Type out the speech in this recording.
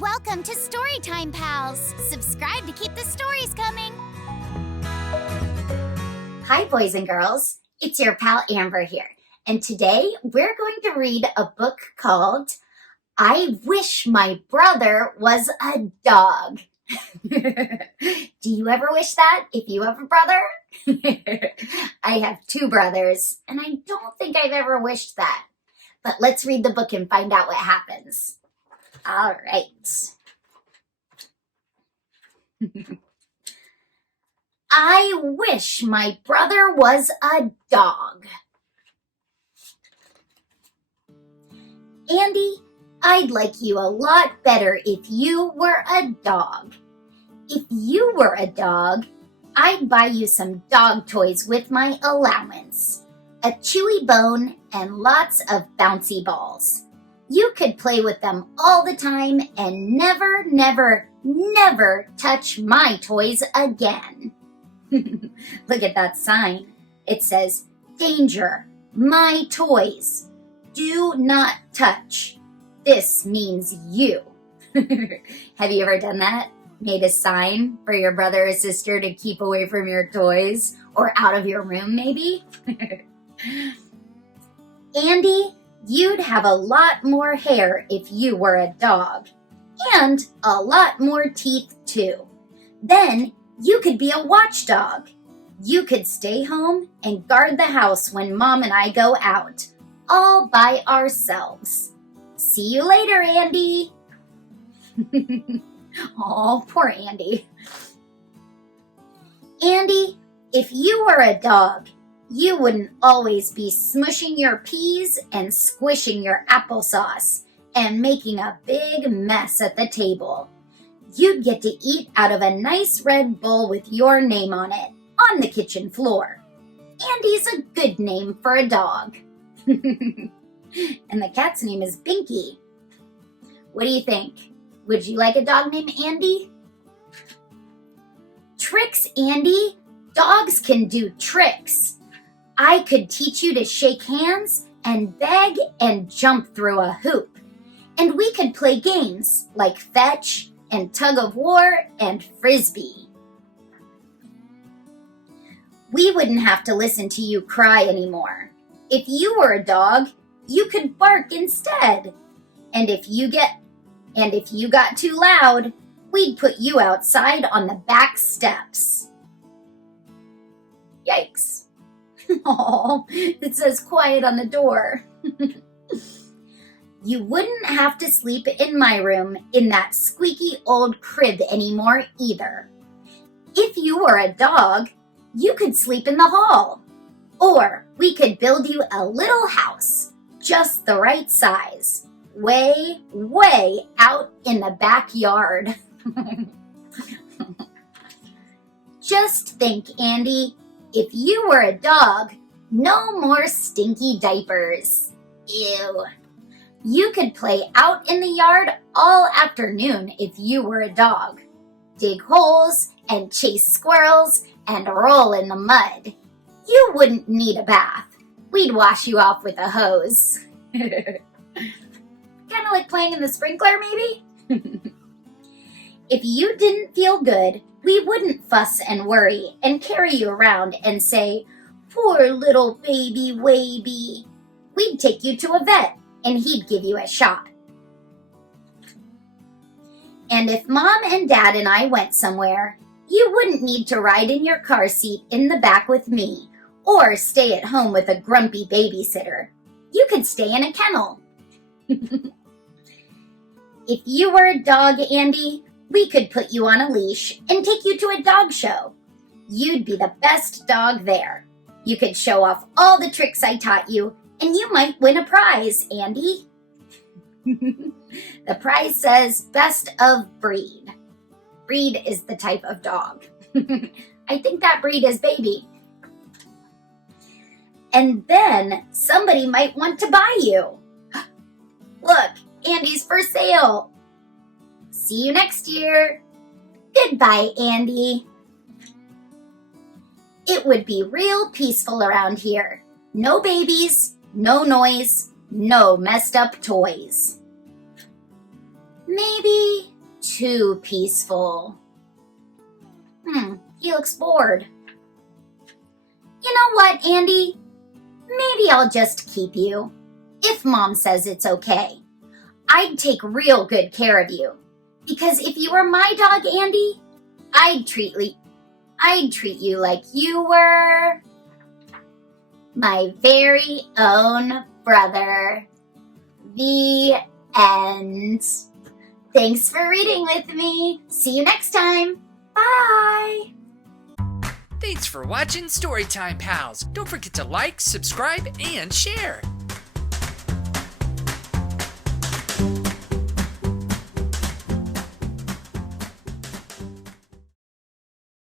Welcome to Storytime Pals. Subscribe to keep the stories coming. Hi, boys and girls. It's your pal Amber here. And today we're going to read a book called I Wish My Brother Was a Dog. Do you ever wish that if you have a brother? I have 2 brothers, and I don't think I've ever wished that. But let's read the book and find out what happens. All right. I wish my brother was a dog. Andy, I'd like you a lot better if you were a dog. If you were a dog, I'd buy you some dog toys with my allowance. A chewy bone and lots of bouncy balls. You could play with them all the time and never, never, never touch my toys again. Look at that sign. It says, "Danger, my toys. Do not touch." This means you. Have you ever done that? Made a sign for your brother or sister to keep away from your toys or out of your room, maybe? Andy, you'd have a lot more hair if you were a dog. And a lot more teeth, too. Then you could be a watchdog. You could stay home and guard the house when Mom and I go out, all by ourselves. See you later, Andy. Oh, poor Andy. Andy, if you were a dog, you wouldn't always be smushing your peas and squishing your applesauce and making a big mess at the table. You'd get to eat out of a nice red bowl with your name on it on the kitchen floor. Andy's a good name for a dog. And the cat's name is Binky. What do you think? Would you like a dog named Andy? Tricks, Andy. Dogs can do tricks. I could teach you to shake hands and beg and jump through a hoop. And we could play games like fetch and tug of war and frisbee. We wouldn't have to listen to you cry anymore. If you were a dog, you could bark instead. And if you got too loud, we'd put you outside on the back steps. Yikes. Oh, it says quiet on the door. You wouldn't have to sleep in my room in that squeaky old crib anymore either. If you were a dog, you could sleep in the hall. Or we could build you a little house, just the right size, way, way out in the backyard. Just think, Andy, if you were a dog, no more stinky diapers. Ew. You could play out in the yard all afternoon if you were a dog. Dig holes and chase squirrels and roll in the mud. You wouldn't need a bath. We'd wash you off with a hose. Kind of like playing in the sprinkler, maybe? If you didn't feel good, we wouldn't fuss and worry and carry you around and say, "Poor little baby Waby." We'd take you to a vet and he'd give you a shot. And if Mom and Dad and I went somewhere, you wouldn't need to ride in your car seat in the back with me or stay at home with a grumpy babysitter. You could stay in a kennel. If you were a dog, Andy, we could put you on a leash and take you to a dog show. You'd be the best dog there. You could show off all the tricks I taught you, and you might win a prize, Andy. The prize says best of breed. Breed is the type of dog. I think that breed is baby. And then somebody might want to buy you. Look, Andy's for sale. See you next year. Goodbye, Andy. It would be real peaceful around here. No babies, no noise, no messed up toys. Maybe too peaceful. He looks bored. You know what, Andy? Maybe I'll just keep you, if Mom says it's okay. I'd take real good care of you, because if you were my dog, Andy, I'd treat you like you were my very own brother. The end. Thanks for reading with me. See you next time. Bye. Thanks for watching Storytime Pals. Don't forget to like, subscribe, and share.